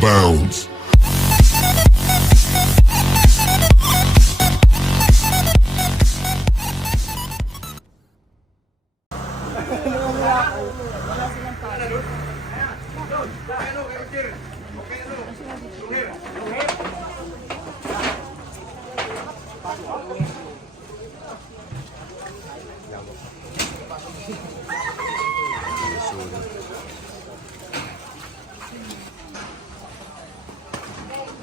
bounds.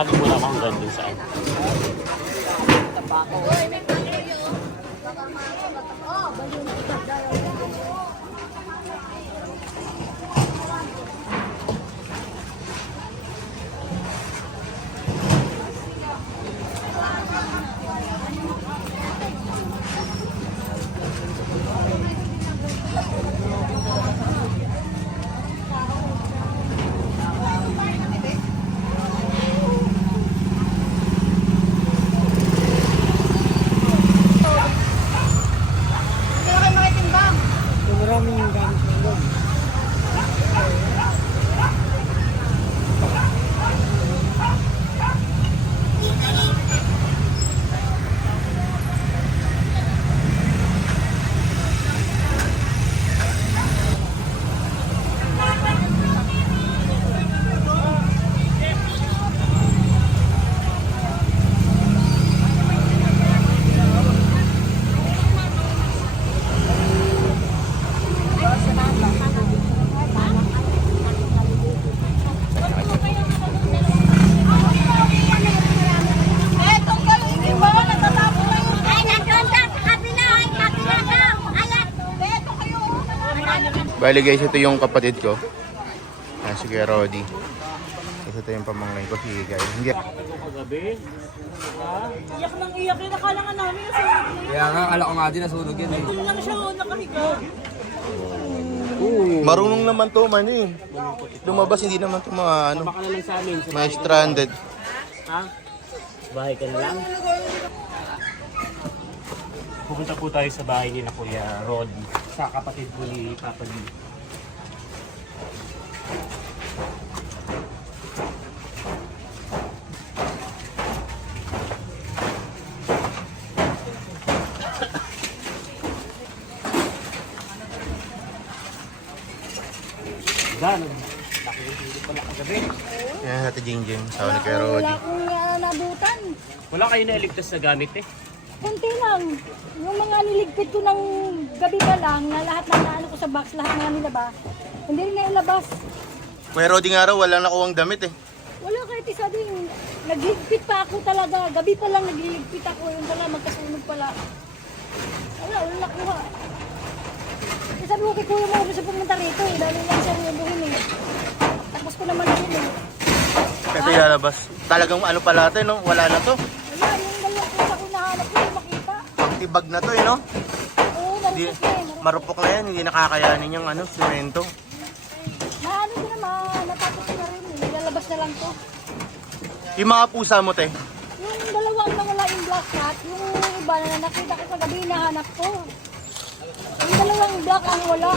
din muna akong ganda saan. Etong gawin mo, natatapos na yun. Ay, nandun ka, sa kabila, ay, kabila daw. Ayan. Eto kayo. Bali guys, ito yung kapatid ko. Ah, si Kuya Roddy. Ito yung pamangkin ko, si Guy. Hindi? Iyak nang iyak yun. Akala nga namin yung sunog na yun. Kaya nga, kala ko nga din nasunog yan eh. Doon lang siya oh, nakahiga. marunong naman to man eh. Lumabas, hindi naman to mga ano, Baka na lang sa amin. Sa mga stranded. Ha? Bahay ka na lang? Pupunta po tayo sa bahay ni na Kuya Rod. Sa kapatid po ni Papa Lee. Gano'n? Laki yung pala kagabi. Yan, Ate Jingjing, sawa ni Kuya. Wala akong uh, nabutan. Wala kayo nailigtas sa gamit eh. Kunti lang. Yung mga niligpit ko ng gabi pa lang, na lahat ng naano ko sa box, lahat na nilabas. Hindi rin nailabas. Kuya Roddy nga raw, wala nakuwang damit eh. Wala kahit isa din. Nagligpit pa ako talaga. Gabi pa lang nagliligpit ako. Yung pala, magkasunog pala. Wala, wala nakuha. Eh, sabi ko kay Kuya mo sa pumunta rito eh. Dahil lang siya rinubuhin eh. Tapos ko naman yun eh. Kasi lalabas. Talagang ano pala ito, no? Wala na to. Wala, yung dalawang kusa ko nahanap ko, hindi makita. Pagtibag na to eh, no? Di, marupok na na yan, hindi nakakayanin yung ano, semento. Naano ko naman, natapos ko na rin. eh. Nilalabas na lang to. Yung mga pusa mo, te. Yung dalawang nawala yung black cat, yung iba na nakita ko kagabi, nahanap ko. Yung dalawang black ang wala.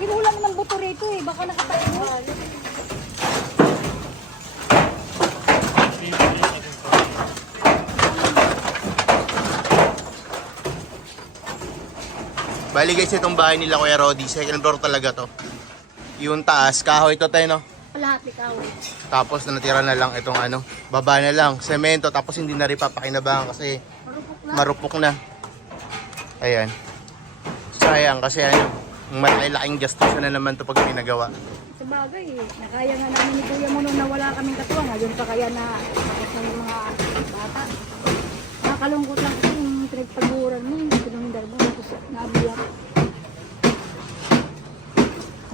Kinulang ng buto rito eh, baka nakatayo. Bali guys, itong bahay nila Kuya Roddy, second floor talaga to. Yung taas, kahoy to tayo, no? Lahat ikaw. Tapos na natira na lang itong ano, baba na lang, semento, tapos hindi na rin papakinabangan kasi Marupok na. marupok na. Ayan. Sayang kasi ano, malaki-laking gastos na naman to pag pinagawa. Sa bagay eh, nakaya nga namin ni Kuya mo nung nawala kaming katuwa. Ngayon pa kaya na sakit ng mga bata. Nakakalungkot lang kasi yung pinagpaguran mo, yung pinamindar mo, tapos nabiyak.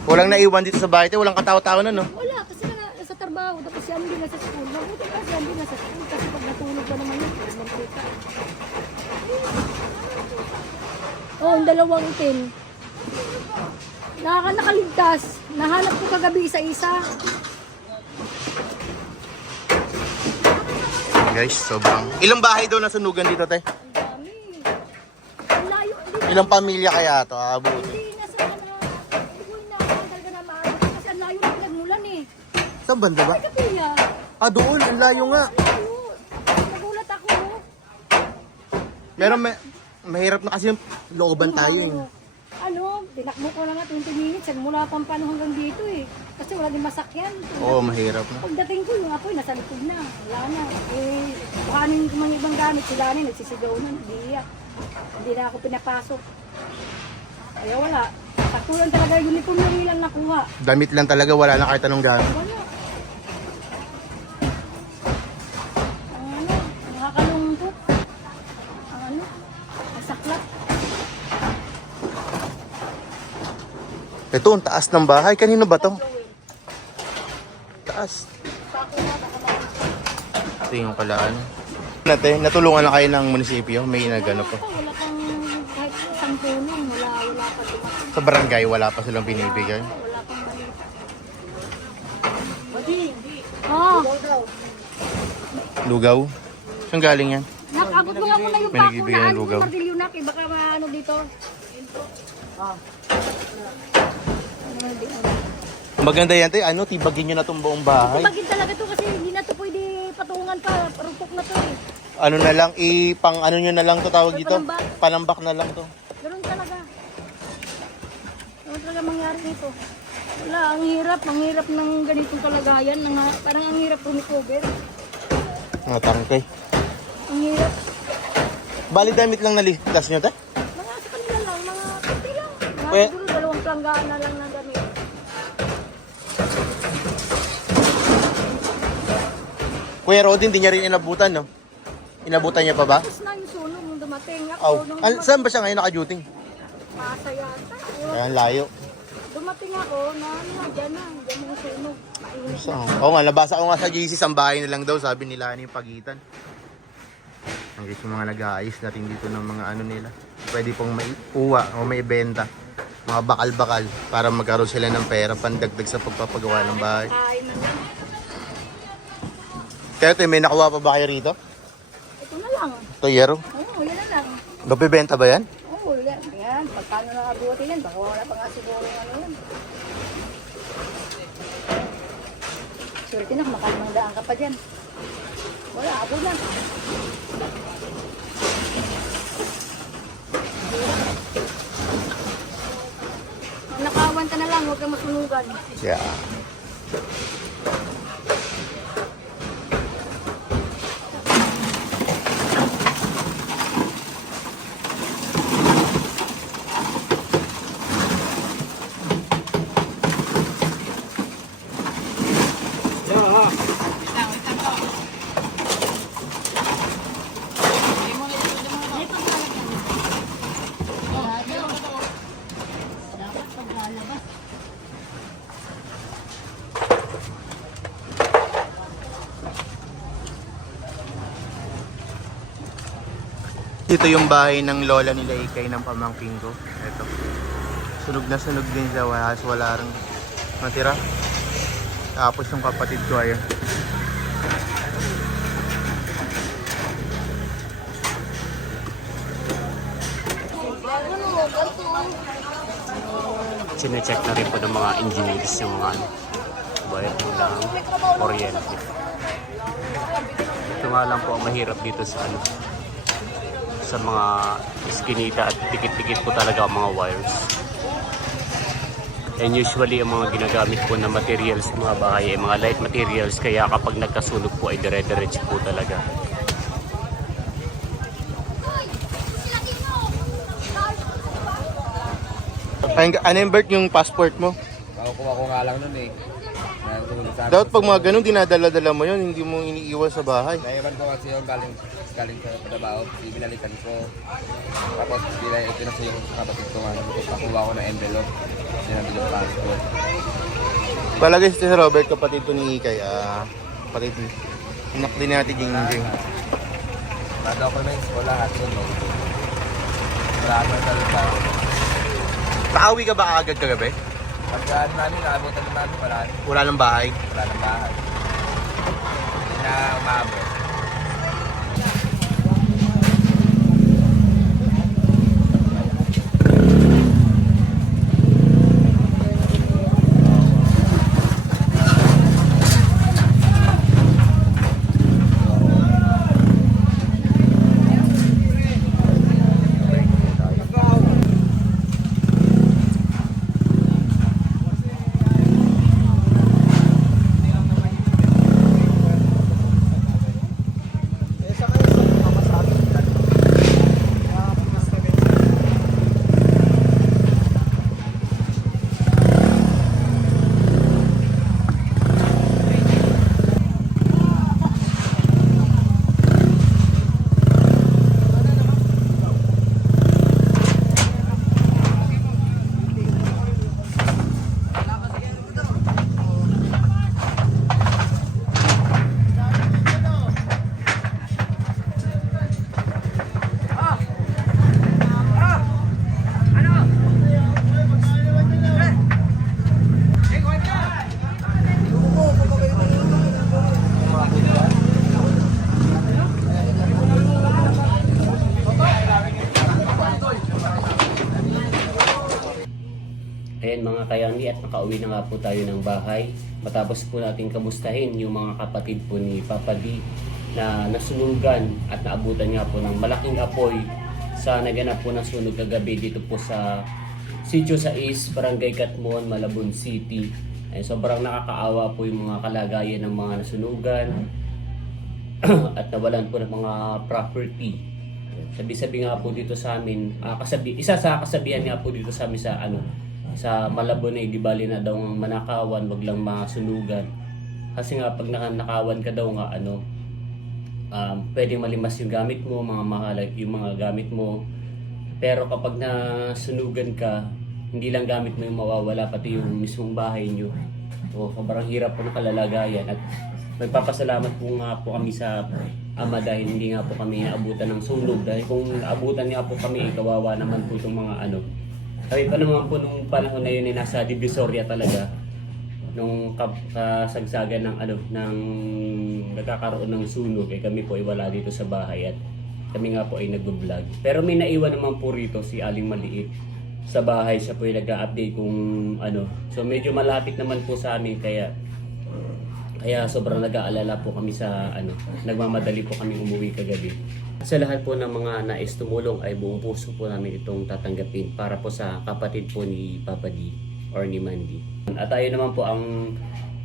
Walang naiwan dito sa bahay, te. Walang katao-tao na, no? Wala, kasi na, nasa trabaho. Tapos si Ambi nasa school. Mabuti kasi si Ambi nasa school. Kasi pag natulog ka naman yun, kita. Oh, ang dalawang tin. Nakaka nakaligtas. Nahanap ko kagabi isa-isa. Guys, sobrang... Ilang bahay daw nasunugan dito, te? Ang layo na pinagmulan eh. Saan banda ba? Ah, doon. Ang layo nga. Nagulat ako. Meron, may, mahirap na kasi yung looban tayo, eh. Tinakbo ko lang nga 20 minutes. Mula pang paano hanggang dito eh. Kasi wala din masakyan. Oo, mahirap na. Pagdating ko, yung apoy nasa likod na. Wala na. Eh, kuhanin ko mga ibang gamit. Sila na, nagsisigaw na, nag-iiyak. Hindi na ako pinapasok. Kaya wala. Saktulan talaga yung uniform na nilang nakuha. Damit lang talaga, wala na kahit anong gamit. Wala. Ito, ang taas ng bahay. Kanino ba to? Taas. Ito yung kalaan. Nate, natulungan na kayo ng munisipyo. May nagano po. Wala pang kahit isang tulong. Wala, wala pa dumating. Sa barangay, wala pa silang binibigay. Wala pang balik. Oh, Lugaw. Saan galing yan? nakabot mo nga muna yung May pako nagbibigay na ng ano, lugaw. Mardilyo na, eh, baka maano dito. Maganda yan, te. Ano, tibagin nyo na itong buong bahay. Bagin talaga to kasi hindi na to pwede patungan pa. Rupok na to eh. Ano na lang, ipang ano nyo na lang to tawag dito? Panambak. Panambak na lang to. Ganun talaga. Ganun talaga mangyari nito. Wala, ang hirap, ang hirap ng ganitong kalagayan. Ng, parang ang hirap rumikover. Mga tangkay. Ang hirap. Bali damit lang naligtas nyo, te? Mga sa kanila lang, mga kunti Eh. siguro dalawang planggaan na lang ng damit. Kuya Rodin, di niya rin inabutan, no? Inabutan niya pa ba? Tapos na yung sunog nung dumating. Ako, Aw, nung al- saan ba siya ngayon naka-duty? Pasa yata. Ayan, layo. Dumating ako na ano na, dyan na, dyan yung sunog. Mainit na. oo nga, nabasa ko nga sa GC, ang bahay na lang daw, sabi nila ano yung pagitan. Ang guys, yung mga nag-aayos natin dito ng mga ano nila. Pwede pong may uwa o may benta. Mga bakal-bakal para magkaroon sila ng pera pandagdag sa pagpapagawa ng bahay. Kaya ito, may nakuha pa ba kayo rito? Ito na lang. Toyero? Oo, yan na lang. Gapibenta ba yan? Oo, yan. Yan. Pagkano na abuti yan, baka wala pa nga siguro yung ano yan. Swerte na, makalimang daan ka pa dyan. Wala, ako na. Nakawan ka na lang, huwag kang masunugan. Yeah. Dapat Dito yung bahay ng lola nila Ikay ng pamangking ko. Ito. Sunog na sunog din siya. Wala, wala rin matira. Tapos yung kapatid ko ayun. Sinecheck na rin po ng mga engineers yung mga ano, bayad po ng kuryente. Ito nga lang po ang mahirap dito sa ano, sa mga iskinita at dikit-dikit po talaga ang mga wires. And usually ang mga ginagamit po na materials mga bahay ay mga light materials kaya kapag nagkasunog po ay dire-diretso po talaga. Ano yung Bert, yung passport mo? Kakukuha ko nga lang nun eh. Na- sunog sa amin. Dapat pag mga ganun, dinadala-dala mo yun, hindi mo iniiwan sa bahay. Naiwan ko kasi yung galing, galing sa trabaho, binalikan ko. Tapos binay, pinasa yung kapatid ko nga, pakuha ko ng envelope. Sinabi yung passport. Palagay si Robert, kapatid to ni Ikay, ah, kapatid ni Inak din natin Jingjing. Mga documents ko lahat sunog. Wala na talaga. Nakauwi ka ba agad kagabi? Pagkaan namin, naabutan na namin, wala, Wala ng bahay. wala ng bahay. Hindi na umabot. Ayan mga kayani at nakauwi na nga po tayo ng bahay. Matapos po natin kamustahin yung mga kapatid po ni Papa D na nasunugan at naabutan nga po ng malaking apoy sa naganap po ng sunog kagabi dito po sa Sitio sa East, Barangay Katmon, Malabon City. Ay, sobrang nakakaawa po yung mga kalagayan ng mga nasunugan at nawalan po ng mga property. Sabi-sabi nga po dito sa amin, ah, kasabi, isa sa kasabihan nga po dito sa amin sa ano, sa Malabon ay di bali na daw ang manakawan, wag lang masunugan. Kasi nga pag nakanakawan ka daw nga ano, um, pwedeng malimas yung gamit mo, mga mahalag yung mga gamit mo. Pero kapag nasunugan ka, hindi lang gamit mo yung mawawala, pati yung mismong bahay nyo. So, sobrang hirap po ng kalalagayan. At nagpapasalamat po nga po kami sa ama dahil hindi nga po kami naabutan ng sunog. Dahil kung naabutan nga po kami, kawawa naman po itong mga ano. Kami pa naman po nung panahon na yun ay nasa Divisoria talaga nung kasagsagan ng ano ng nagkakaroon ng sunog eh kami po ay wala dito sa bahay at kami nga po ay nag-vlog. Pero may naiwan naman po rito si Aling Maliit sa bahay siya po ay nag-update kung ano. So medyo malapit naman po sa amin kaya kaya sobrang nag-aalala po kami sa ano, nagmamadali po kami umuwi kagabi. Sa lahat po ng mga nais tumulong ay buong puso po namin itong tatanggapin para po sa kapatid po ni Papa D or ni Mandy. At tayo naman po ang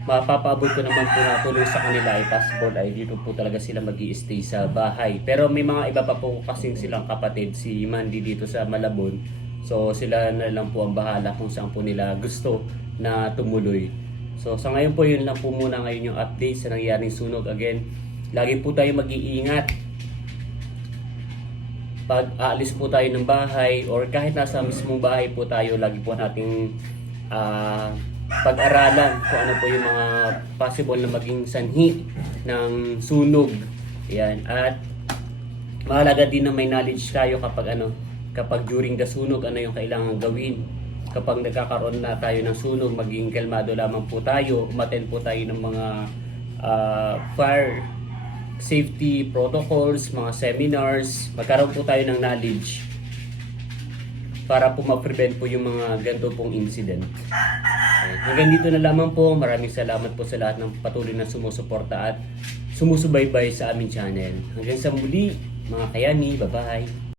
mapapabot ko naman po na tulong sa kanila ay passport ay dito po talaga sila mag stay sa bahay. Pero may mga iba pa po kasing silang kapatid, si Mandy dito sa Malabon. So sila na lang po ang bahala kung saan po nila gusto na tumuloy. So sa ngayon po yun lang po muna ngayon yung update sa nangyaring sunog. Again, lagi po tayo mag-iingat pag aalis po tayo ng bahay or kahit nasa mismong bahay po tayo, lagi po nating ah, pag-aralan kung ano po yung mga possible na maging sanhi ng sunog. Yan. At mahalaga din na may knowledge tayo kapag ano, kapag during the sunog, ano yung kailangan gawin. Kapag nagkakaroon na tayo ng sunog, maging kalmado lamang po tayo, umattend po tayo ng mga ah, fire safety protocols, mga seminars, magkaroon po tayo ng knowledge para po ma-prevent po yung mga ganito pong incident. Okay. Hanggang dito na lamang po. Maraming salamat po sa lahat ng patuloy na sumusuporta at sumusubaybay sa aming channel. Hanggang sa muli, mga kayani. Bye-bye!